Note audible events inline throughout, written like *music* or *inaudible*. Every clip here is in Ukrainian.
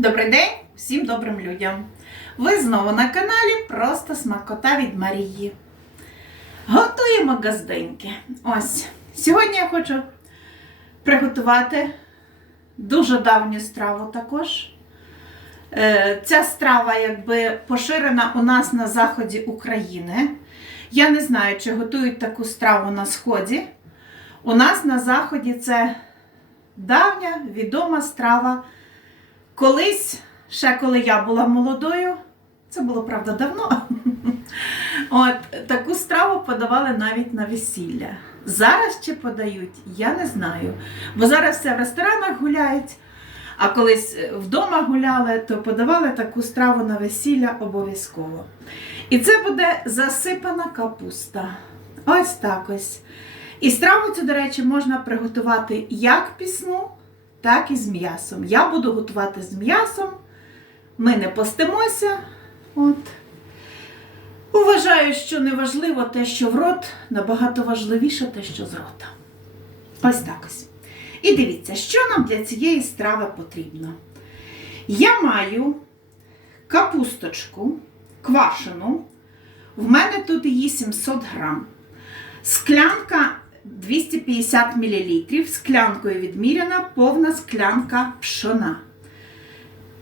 Добрий день всім добрим людям! Ви знову на каналі Просто Смакота від Марії. Готуємо газденьки. Ось. Сьогодні я хочу приготувати дуже давню страву також. Е, Ця страва якби поширена у нас на заході України. Я не знаю, чи готують таку страву на сході. У нас на заході це давня відома страва. Колись, ще коли я була молодою, це було правда давно. *laughs* От таку страву подавали навіть на весілля. Зараз чи подають, я не знаю. Бо зараз все в ресторанах гуляють, а колись вдома гуляли, то подавали таку страву на весілля обов'язково. І це буде засипана капуста. Ось так ось. І страву цю, до речі, можна приготувати як пісну, так і з м'ясом. Я буду готувати з м'ясом. Ми не постимося. От. Вважаю, що не важливо те, що в рот, набагато важливіше те, що з рота. Ось так ось. І дивіться, що нам для цієї страви потрібно. Я маю капусточку квашену. В мене тут її 700 грам. Склянка 250 мл. Склянкою відміряна повна склянка пшона.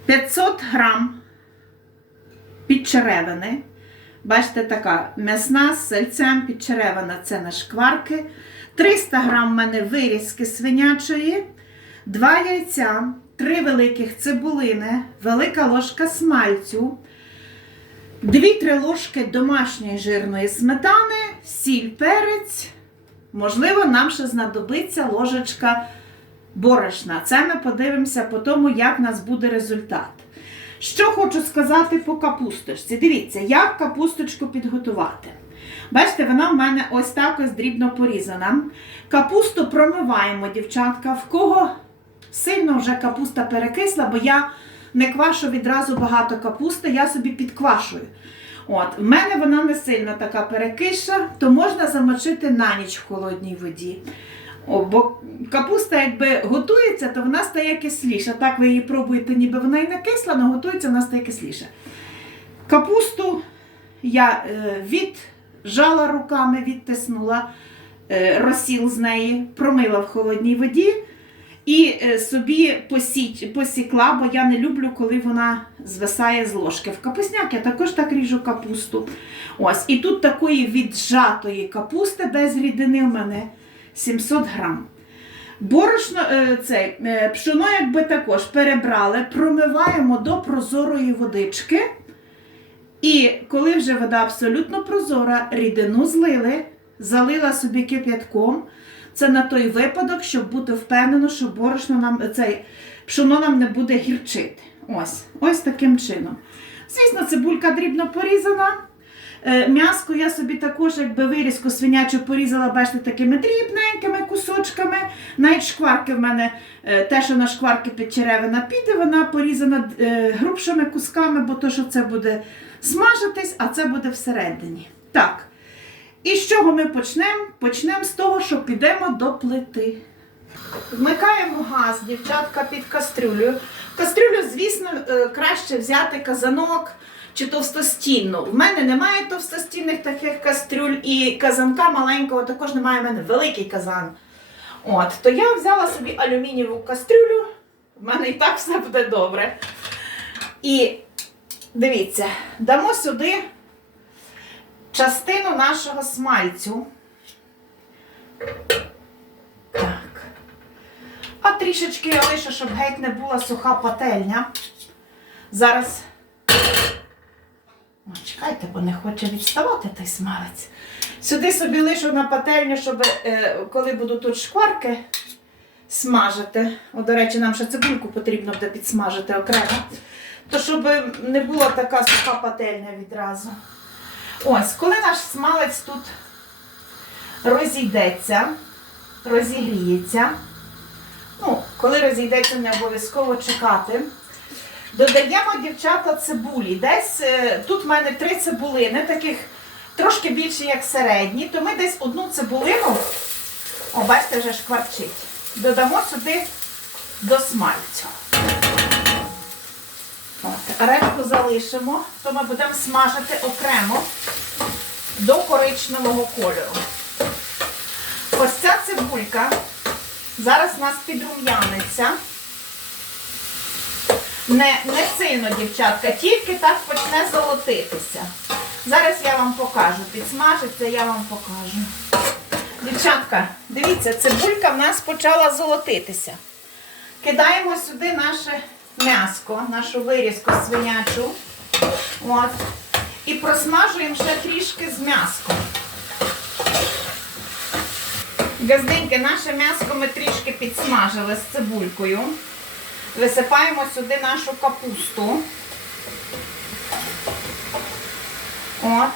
500 грам підчеревини. Бачите, така м'ясна з сальцем підчеревина це на шкварки. 300 грам в мене вирізки свинячої, 2 яйця, 3 великих цибулини, велика ложка смальцю, 2-3 ложки домашньої жирної сметани, сіль, перець. Можливо, нам ще знадобиться ложечка борошна. Це ми подивимося по тому, як у нас буде результат. Що хочу сказати по капусточці. Дивіться, як капусточку підготувати. Бачите, вона в мене ось так ось дрібно порізана. Капусту промиваємо, дівчатка, в кого сильно вже капуста перекисла, бо я не квашу відразу багато капусти, я собі підквашую. От, В мене вона не сильно така перекиша, то можна замочити на ніч в холодній воді. О, бо капуста, якби готується, то вона стає кисліша. Так ви її пробуєте, ніби вона і не кисла, але готується, вона стає кисліша. Капусту я е, віджала руками, відтиснула е, розсіл з неї, промила в холодній воді і е, собі посіч, посікла, бо я не люблю, коли вона звисає з ложки. В капусняк я також так ріжу капусту. Ось, І тут такої віджатої капусти без рідини в мене 700 грам. Борошно, е, цей, е, якби також перебрали, промиваємо до прозорої водички. І коли вже вода абсолютно прозора, рідину злили, залила собі кип'ятком. Це на той випадок, щоб бути впевнено, що борошно нам, цей, пшоно нам не буде гірчити. Ось, ось таким чином. Звісно, цибулька дрібно порізана. Е, М'яско я собі також, якби вирізку свинячу порізала, бачите, такими дрібненькими кусочками. Навіть шкварки в мене, е, те, що на шкварки підчеревина піде, вона порізана е, грубшими кусками, бо то, що це буде смажитись, а це буде всередині. Так. І з чого ми почнемо? Почнемо з того, що підемо до плити. Вмикаємо газ, дівчатка, під кастрюлю. Кастрюлю, звісно, е, краще взяти казанок чи товстостінну. В мене немає товстостінних таких кастрюль, і казанка маленького також немає в мене великий казан. От, То я взяла собі алюмінієву кастрюлю. В мене і так все буде добре. І дивіться, дамо сюди частину нашого смальцю. Так. А трішечки я лише, щоб геть не була суха пательня. Зараз. О, чекайте, бо не хоче відставати той смалець. Сюди собі лишу на пательню, щоб е, коли буду тут шкварки смажити. О, до речі, нам ще цибульку потрібно буде підсмажити окремо. То щоб не була така суха пательня відразу. Ось, коли наш смалець тут розійдеться, розігріється, ну, коли розійдеться, не обов'язково чекати. Додаємо, дівчата, цибулі. Десь е, тут в мене три цибулини, таких трошки більше, як середні, то ми десь одну цибулину, о, бачите, вже шкварчить, додамо сюди до смальцю. Решту залишимо, то ми будемо смажити окремо до коричневого кольору. Ось ця цибулька зараз у нас підрум'яниться. Не, не сильно, дівчатка, тільки так почне золотитися. Зараз я вам покажу. Підсмажиться, я вам покажу. Дівчатка, дивіться, цибулька в нас почала золотитися. Кидаємо сюди наше м'яско, нашу вирізку свинячу. От. І просмажуємо ще трішки з м'яском. Газденьки, наше м'яско ми трішки підсмажили з цибулькою. Висипаємо сюди нашу капусту. От.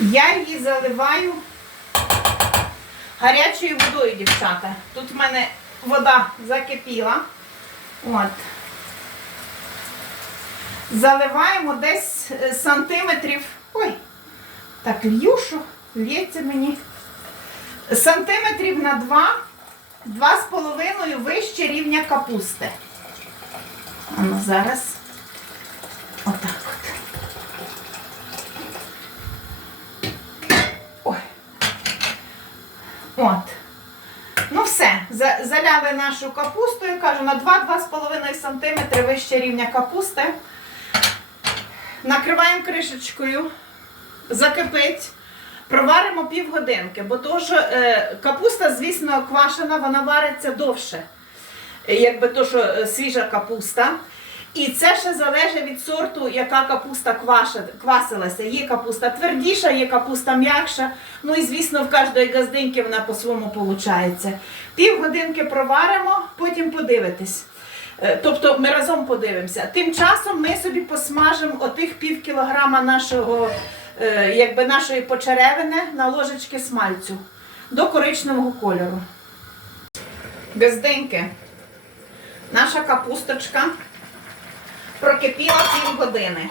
Я її заливаю гарячою водою, дівчата. Тут в мене вода закипіла. От. Заливаємо десь е, сантиметрів. Ой, так лью, що лється мені. Сантиметрів на два, два з половиною вище рівня капусти. А ну зараз. Отак от. Ой. От. Ну все, за- заляли нашу капусту, я кажу, на 2-2,5 см вище рівня капусти. Накриваємо кришечкою, закипить, проваримо півгодинки, бо тож, е, капуста, звісно, квашена, вона вариться довше, е, якби то, що е, свіжа капуста. І це ще залежить від сорту, яка капуста кваша, квасилася. Є капуста твердіша, є капуста м'якша. Ну і звісно, в кожної газдинки вона по-своєму виходить. Півгодинки проваримо, потім подивитись. Е, Тобто ми разом подивимося. Тим часом ми собі посмажимо отих пів кілограма нашого, е, якби нашої почеревини на ложечки смальцю до коричневого кольору. Газдинки. Наша капусточка прокипіла півгодини.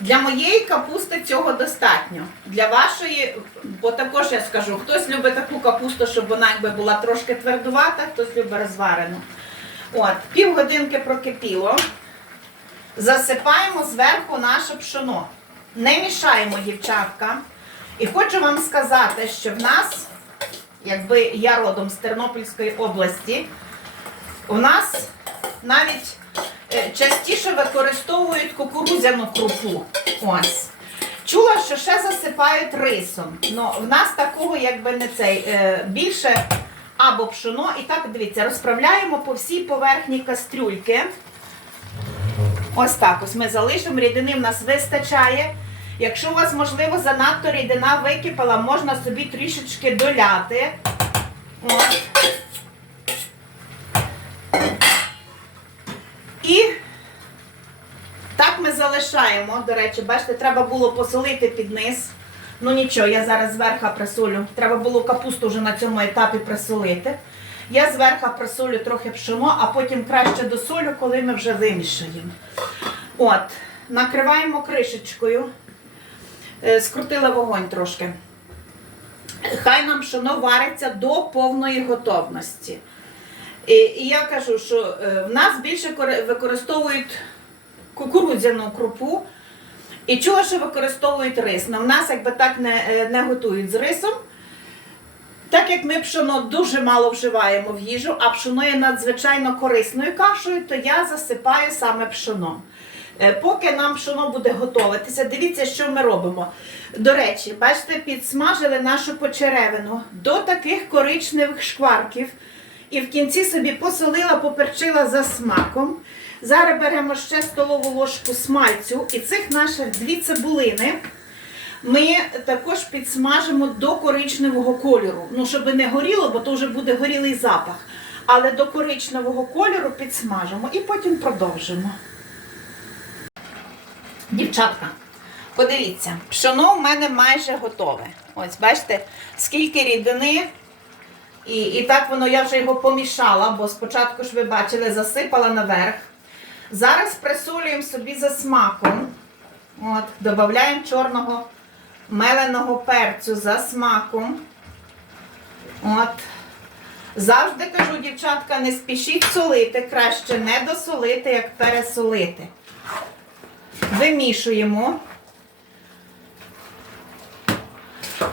Для моєї капусти цього достатньо. Для вашої, бо також я скажу, хтось любить таку капусту, щоб вона якби була трошки твердувата, хтось любить розварену. От, півгодинки прокипіло. Засипаємо зверху наше пшоно. Не мішаємо, дівчатка. І хочу вам сказати, що в нас, якби я родом з Тернопільської області, у нас навіть частіше використовують кукурудзяну крупу. Ось. Чула, що ще засипають рисом. Ну, в нас такого якби не цей е, більше або пшоно. І так, дивіться, розправляємо по всій поверхні кастрюльки. Ось так ось ми залишимо, рідини в нас вистачає. Якщо у вас, можливо, занадто рідина википала, можна собі трішечки доляти. От. І так ми залишаємо. До речі, бачите, треба було посолити під низ. Ну нічого, я зараз зверху присолю. Треба було капусту вже на цьому етапі присолити. Я зверху присолю трохи пшено, а потім краще досолю, коли ми вже вимішаємо. От, накриваємо кришечкою. Е, Скрутила вогонь трошки. Хай нам пшено вариться до повної готовності. І, і я кажу, що е, в нас більше використовують кукурудзяну крупу. І чого ще використовують рис? Ну, в нас якби так не, е, не готують з рисом. Так як ми пшоно дуже мало вживаємо в їжу, а пшоно є надзвичайно корисною кашею, то я засипаю саме пшоном. Е, Поки нам пшоно буде готуватися, дивіться, що ми робимо. До речі, бачите, підсмажили нашу почеревину до таких коричневих шкварків. І в кінці собі посолила, поперчила за смаком. Зараз беремо ще столову ложку смальцю і цих наших дві цибулини ми також підсмажимо до коричневого кольору. Ну, щоб не горіло, бо то вже буде горілий запах. Але до коричневого кольору підсмажимо і потім продовжимо. Дівчатка, подивіться, пшоно в мене майже готове. Ось, бачите, скільки рідини. І, і так воно я вже його помішала, бо спочатку ж ви бачили, засипала наверх. Зараз присолюємо собі за смаком. От, додаємо чорного меленого перцю за смаком. От. Завжди кажу, дівчатка, не спішіть солити, краще не досолити, як пересолити. Вимішуємо.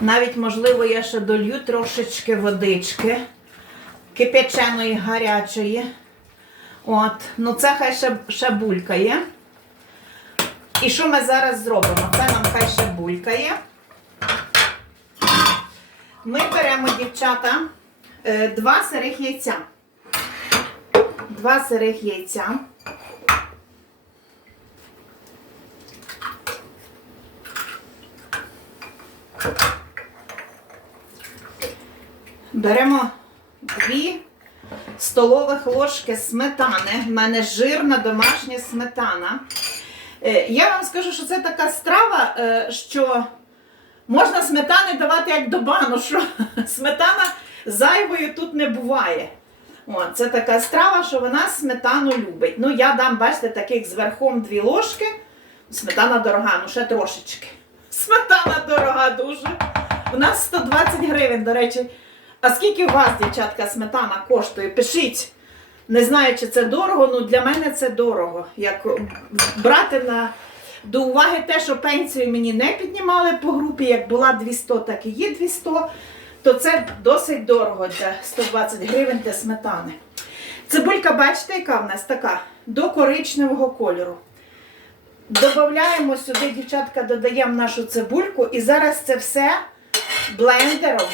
Навіть, можливо, я ще долью трошечки водички, кипяченої, гарячої. От, ну це хай ще, ще булькає. І що ми зараз зробимо? Це нам хай ще булькає. Ми беремо, дівчата, е, два сирих яйця. Два сирих яйця. Беремо дві столових ложки сметани. У мене жирна домашня сметана. Е, Я вам скажу, що це така страва, е, що можна сметани давати як до бану, що *laughs* сметана зайвою тут не буває. О, це така страва, що вона сметану любить. Ну, я дам, бачите, таких зверхом дві ложки. Сметана дорога, ну ще трошечки. Сметана дорога дуже. У нас 120 гривень, до речі. А скільки у вас, дівчатка, сметана коштує? Пишіть. Не знаю, чи це дорого, ну для мене це дорого. Як брати на, до уваги те, що пенсію мені не піднімали по групі, як була 200, так і є 200, то це досить дорого для 120 гривень для сметани. Цибулька, бачите, яка в нас така до коричневого кольору. Додаємо сюди, дівчатка, додаємо нашу цибульку і зараз це все блендером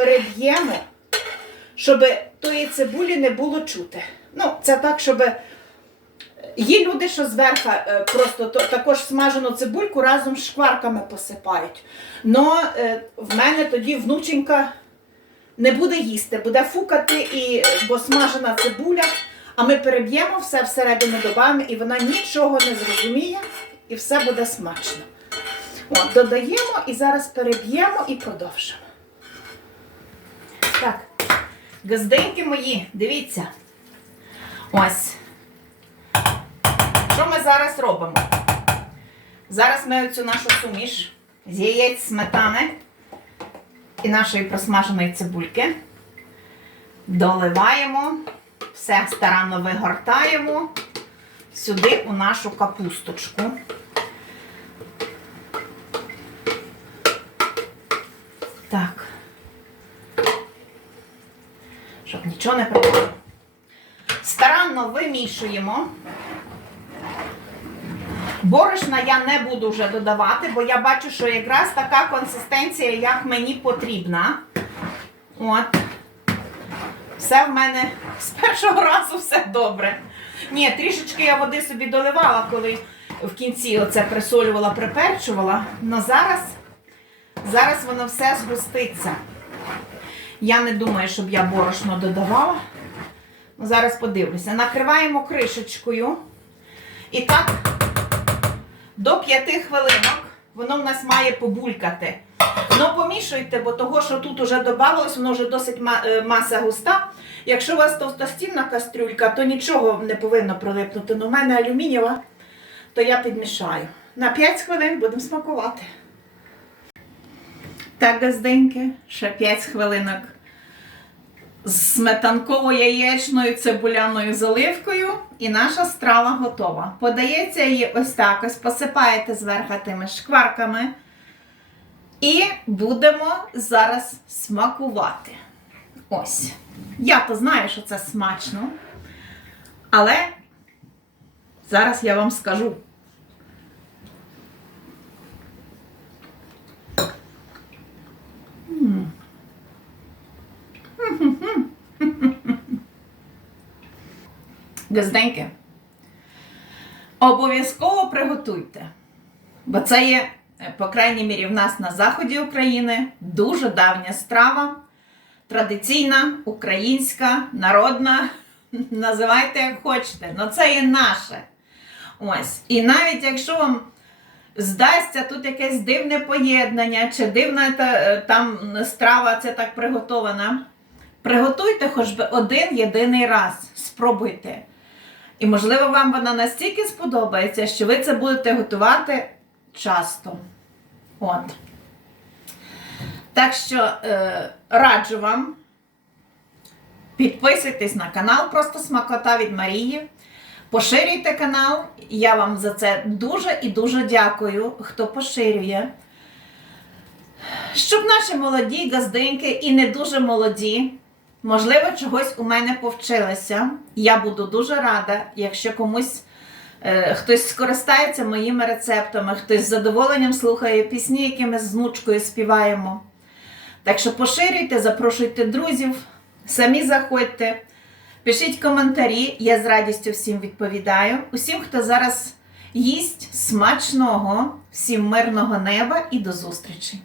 переб'ємо, щоб тої цибулі не було чути. Ну, це так, щоб. Є люди, що зверху е, просто то, також смажену цибульку разом з шкварками посипають. Но е, в мене тоді внученька не буде їсти, буде фукати, і, бо смажена цибуля, а ми переб'ємо все всередину додаємо, і вона нічого не зрозуміє, і все буде смачно. От, додаємо і зараз переб'ємо і продовжимо. Так, газденьки мої, дивіться. Ось. Що ми зараз робимо? Зараз ми оцю нашу суміш з яєць сметани і нашої просмаженої цибульки доливаємо, все старанно вигортаємо сюди у нашу капусточку. Так. Щоб нічого не пропало. Старанно вимішуємо. Борошна я не буду вже додавати, бо я бачу, що якраз така консистенція, як мені потрібна. От. Все в мене з першого разу все добре. Ні, трішечки я води собі доливала, коли в кінці оце присолювала, приперчувала. Але зараз, зараз воно все згуститься. Я не думаю, щоб я борошно додавала. Ну, Зараз подивлюся. Накриваємо кришечкою. І так, до 5 хвилинок воно в нас має побулькати. Ну, помішуйте, бо того, що тут вже додавалось, воно вже досить е, маса густа. Якщо у вас товстостінна кастрюлька, то нічого не повинно прилипнути. Ну, у мене алюмінієва, то я підмішаю. На 5 хвилин будемо смакувати. Так, газденьки, ще 5 хвилинок з сметанково-яєчною цибуляною заливкою, і наша страва готова. Подається її ось так: ось посипаєте зверху тими шкварками. І будемо зараз смакувати. Ось. Я то знаю, що це смачно. Але зараз я вам скажу. Газденьки. Обов'язково приготуйте. Бо це є, е, по крайній мірі, в нас на заході України дуже давня страва, традиційна, українська, народна. *laughs* Називайте як хочете, але це є наше. Ось. І навіть якщо вам здасться тут якесь дивне поєднання, чи дивна е, там страва це так приготована, приготуйте хоч би один єдиний раз. Спробуйте. І, можливо, вам вона настільки сподобається, що ви це будете готувати часто. От. Так що е, раджу вам Підписуйтесь на канал Просто Смакота від Марії. Поширюйте канал. Я вам за це дуже і дуже дякую, хто поширює. Щоб наші молоді газдинки і не дуже молоді, можливо, чогось у мене повчилися. Я буду дуже рада, якщо комусь е, хтось скористається моїми рецептами, хтось з задоволенням слухає пісні, які ми з внучкою співаємо. Так що поширюйте, запрошуйте друзів, самі заходьте, пишіть коментарі, я з радістю всім відповідаю. Усім, хто зараз їсть смачного, всім мирного неба і до зустрічі!